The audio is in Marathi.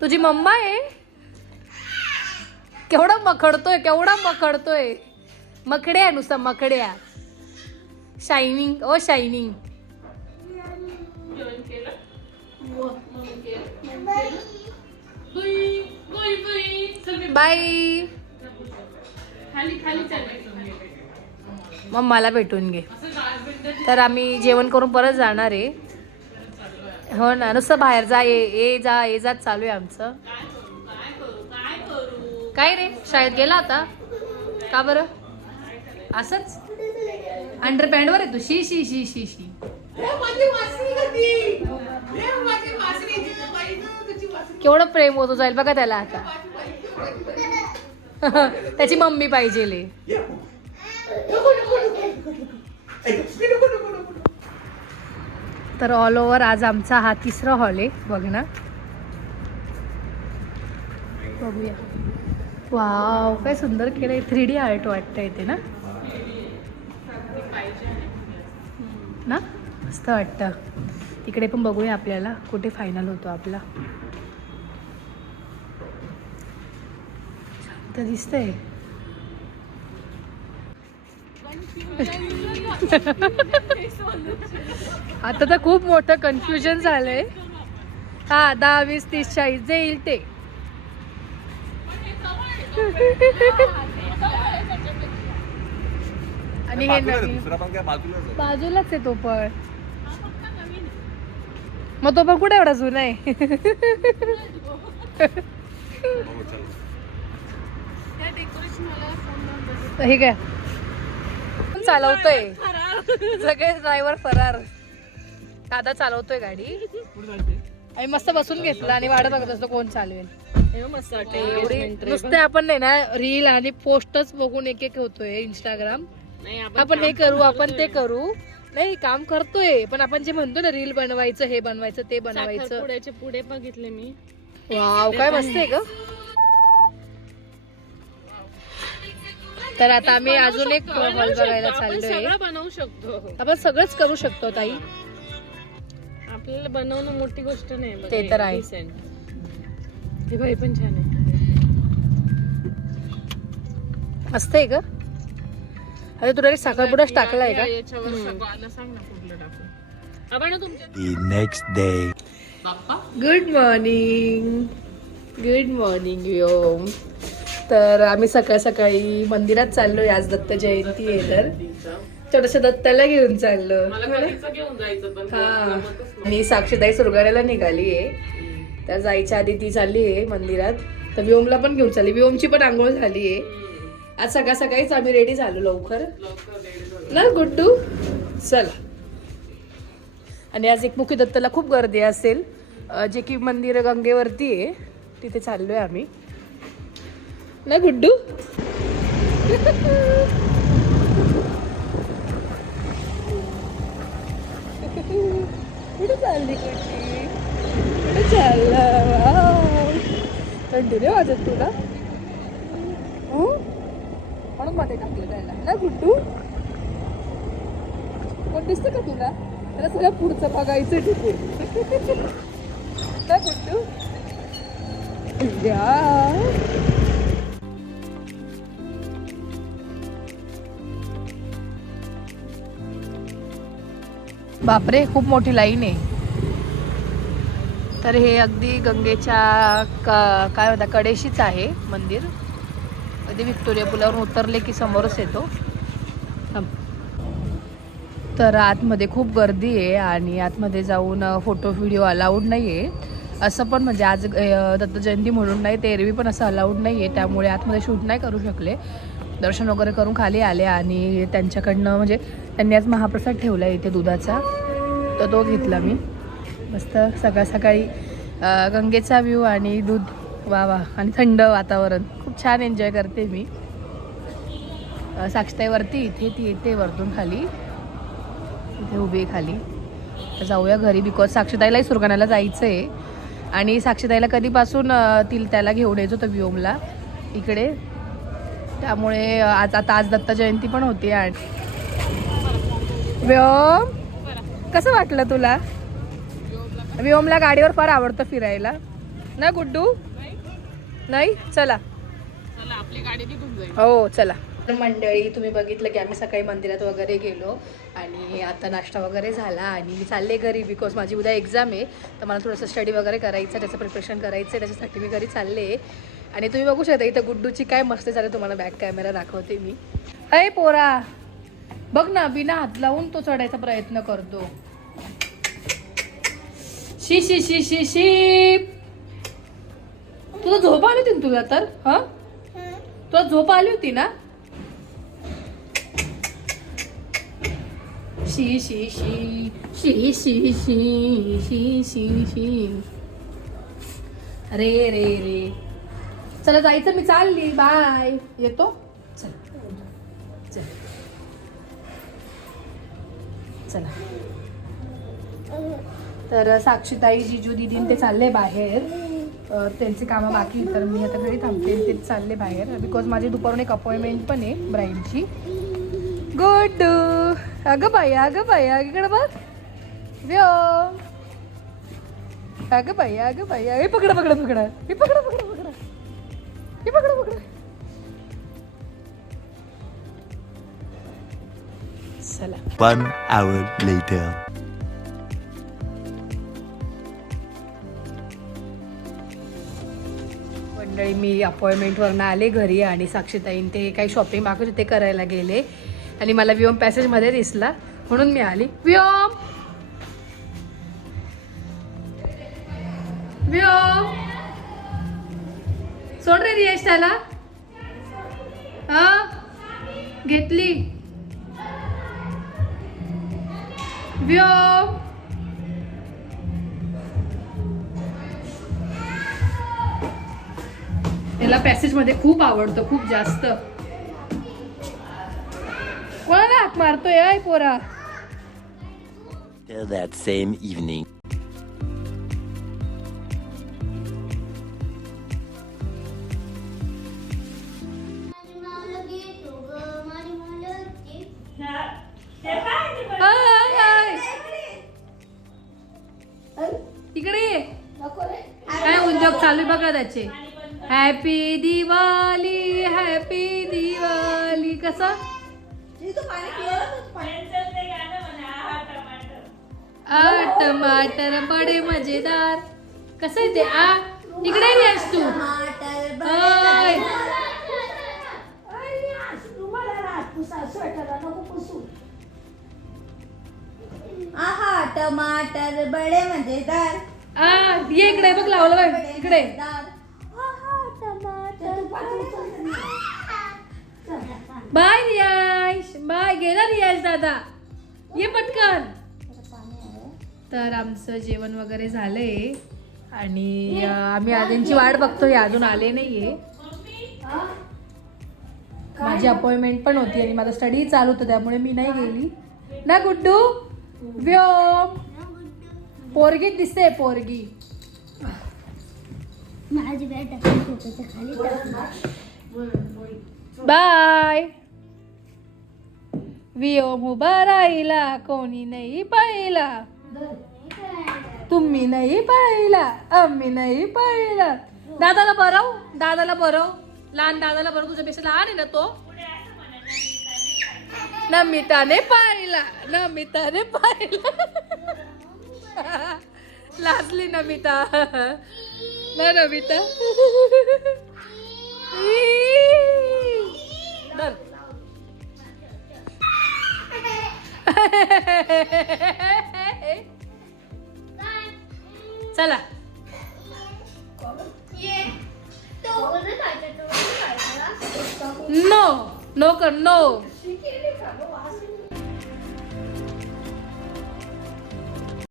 तुझी मम्मा आहे. केवढा मखडतोय. मकड्या नुसतं मकड्या. शायनिंग ओ शायनिंग. बाय. मग मला भेटून घे. तर आम्ही जेवण करून परत जाणार आहे. हो ना, नुसतं बाहेर जा ये जा चालू आहे आमचं. काय रे, शाळेत गेला आता का बरं? असंच अंडरपॅन्ट वर आहे तू. शी शी शी शी शी. केवढं प्रेम होतो जाईल बघा त्याला आता. त्याची मम्मी पाहिजे. तर ऑल ओव्हर आज आमचा हा 3रा हॉल आहे बघ ना. बघूया. वाव, काय सुंदर केलंय. 3D आर्ट वाटतंय ते ना. मस्त वाटतं. तिकडे पण बघूया आपल्याला कुठे फायनल होतो आपला. छान तर दिसतंय. आता तर खूप मोठं कन्फ्युजन झालंय. हा 10, 20, 30, 40 जे येईल ते. आणि हे बाजूलाच आहे तो पण. मग तो पण कुठे एवढा जुना आहे. हे काय चालवतोय. सगळे ड्रायव्हर फरार. दादा चालवतोय गाडी. आम्ही मस्त बसून घेतलं आणि वाढत बघत असतो कोण चालवेल. नुसते आपण नाही ना रील आणि पोस्टच बघून एक होतोय इंस्टाग्राम. आपण हे करू, आपण ते करू. नाही, काम करतोय पण आपण जे म्हणतो ना रील बनवायचं, हे बनवायचं, ते बनवायचं. पुढे बघितले मी. वाव, काय मस्त आहे ग. तर आता आम्ही अजून एक हॉल बघायला चाललोय. बनवू शकतो आपण सगळंच करू शकतो ताई. आपल्याला बनवणं मोठी गोष्ट नाही. ते तर आहे. ते बाई पण छान आहे. मस्त आहे ग. अरे तुला साखरपुडाच टाकलाय का? Next day. Good morning. Good morning Vyom. तर आम्ही सकाळी मंदिरात चाललोय. आज दत्त जयंती आहे तर छोटस दत्ताला घेऊन चाललो. हा, आणि साक्षीताई सुरगाड्याला निघाली आहे. तर जायच्या आधी ती चालली आहे मंदिरात. तर व्योमला पण घेऊन चालली. व्योमची पण आंघोळ झाली आहे. आज सकाळीच आम्ही रेडी झालो लवकर ना गुड्डू. चला. आणि आज एकमुखी दत्तला खूप गर्दी असेल, जे की मंदिर गंगेवरती आहे. तिथे चाललोय आम्ही ना गुड्डू. कुठे चालली कुठे कुठे चाललं? कंटिन्यू वाजत तुला म्हणून मध्ये टाकलं जायला ना गुड्डू. कोण दिसतं का तुला? त्याला सगळं पुढचं बघायचं तिथे ना गुड्डू. बापरे, खूप मोठी लाईन आहे. तर हे अगदी गंगेच्या काय म्हणता कडेशीच आहे मंदिर. अगदी व्हिक्टोरिया पुलावरून उतरले की समोरच येतो. तर आतमध्ये खूप गर्दी आहे आणि आतमध्ये जाऊन फोटो व्हिडिओ अलाउड नाही आहे. असं पण म्हणजे आज दत्त जयंती म्हणून नाही, ते एरवी पण असं अलाउड नाही आहे. त्यामुळे आतमध्ये शूट नाही करू शकले. दर्शन वगैरे करून खाली आले आणि त्यांच्याकडनं म्हणजे त्यांनी आज महाप्रसाद ठेवला आहे इथे दुधाचा, तर तो घेतला मी. मस्त सकाळी गंगेचा व्ह्यू आणि दूध. वा वा. आणि थंड वातावरण खूप छान एन्जॉय करते मी. साक्षीताईवरती इथे ती येते वरतून खाली, इथे उभी खाली. तर जाऊया घरी, बिकॉज साक्षीताईलाही सुरगाण्याला जायचं आहे. आणि साक्षीताईला कधीपासून त्याला घेऊन यायचो तर व्योमला इकडे. त्यामुळे आज दत्त जयंती पण होती. आणि व्योम कसं वाटलं तुला? व्योमला गाडीवर फार आवडतं फिरायला ना गुड्डू? नाही चला चला आपली गाडी तिथून जाईल. हो चला. तर मंडळी तुम्ही बघितलं की आम्ही सकाळी मंदिरात वगैरे गेलो आणि आता नाश्ता वगैरे झाला आणि मी चालले घरी बिकॉज माझी उद्या एक्झाम आहे. तर मला थोडंसं स्टडी वगैरे करायचं, त्याचं प्रिपरेशन करायचं आहे, त्याच्यासाठी मी घरी चालले. आणि तुम्ही बघू शकता इथं गुड्डूची काय मस्त झाली, तुम्हाला बॅक कॅमेरा दाखवते मी. अय पोरा बघ ना, बिना हात लावून तो चढायचा प्रयत्न करतो. शी शी शी शी शी. तुला झोप आली होती ना तुला तर? हा तुला झोप आली होती ना? शी शी शी शी शी शी शी शी शी. रे रे रे. चला जायचं, मी चालली. बाय. येतो. चल चल चला. तर साक्षीताई जिजू दीदीन ते चालले बाहेर, त्यांची कामं बाकी. तर मी आता घरी थांबते, ते चालले बाहेर बिकॉज माझी दुपारून एक अपॉइंटमेंट पण आहे ब्राईडची. गुड. अगं बाया इकडं बघ. व्यो. अगं बाया हे पकडा हे पकडा हे पकडा. चला. 1 hour later. मंडळी मी अपॉइंटमेंटवरनं आले घरी आणि साक्षीताईन ते काही शॉपिंग मागत होते करायला गेले आणि मला व्योम पॅसेजमध्ये दिसला म्हणून मी आली. व्योम सोड रे रियाश त्याला. हा घेतली. व्योम याला पॅसेजमध्ये खूप आवडतं, खूप जास्त. कोणाला हाक मारतोय आय पोरा? Till that same evening. इकडे ये. काय उद्योग चालू बघा त्याचे. Happy Diwali happy Diwali. कसं टमाटर बडे मजेदार. कसं आहे ते? आ इकडे येस तू. आहा टमाटर बडे मजेदार. ये इकडे बघ, लावलं बघ इकडे. बाय रियाश. बाय. गेला रियाश दादा. ये पटकन. तर आमचं जेवण वगैरे झालंय आणि आम्ही आधींची वाट बघतोय, अजून आले नाहीये. माझी अपॉइंटमेंट पण होती आणि माझा स्टडी चालू होतं त्यामुळे मी नाही गेली ना गुड्डू. व्योम पोरगी दिसते, पोरगी. बाय. व्योम उभा राहिला, कोणी नाही पाहिला. तुम्ही नाही पाहिला, आम्ही नाही पाहिला. दादाला बरव, दादाला बरव. लहान दादाला बरव, तुझ्यापेक्षा लहान आहे ना तो. नमिताने पाहिला, नमिताने पाहिला. लाजली नमिता ना नमिता. धर. चला. नो नो कर नो.